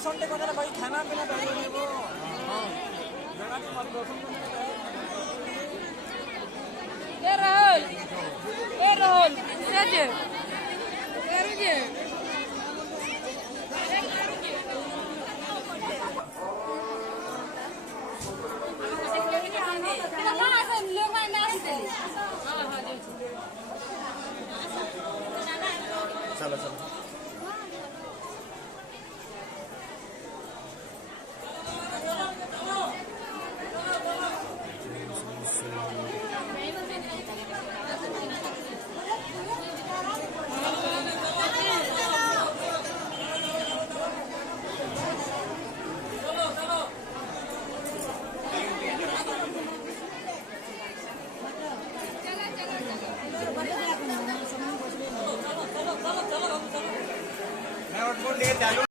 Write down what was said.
संडे को भाई खाना पीना पहले वो जगह की मत दर्शन ए राहुल सजे करूँगे चलो चलो मैं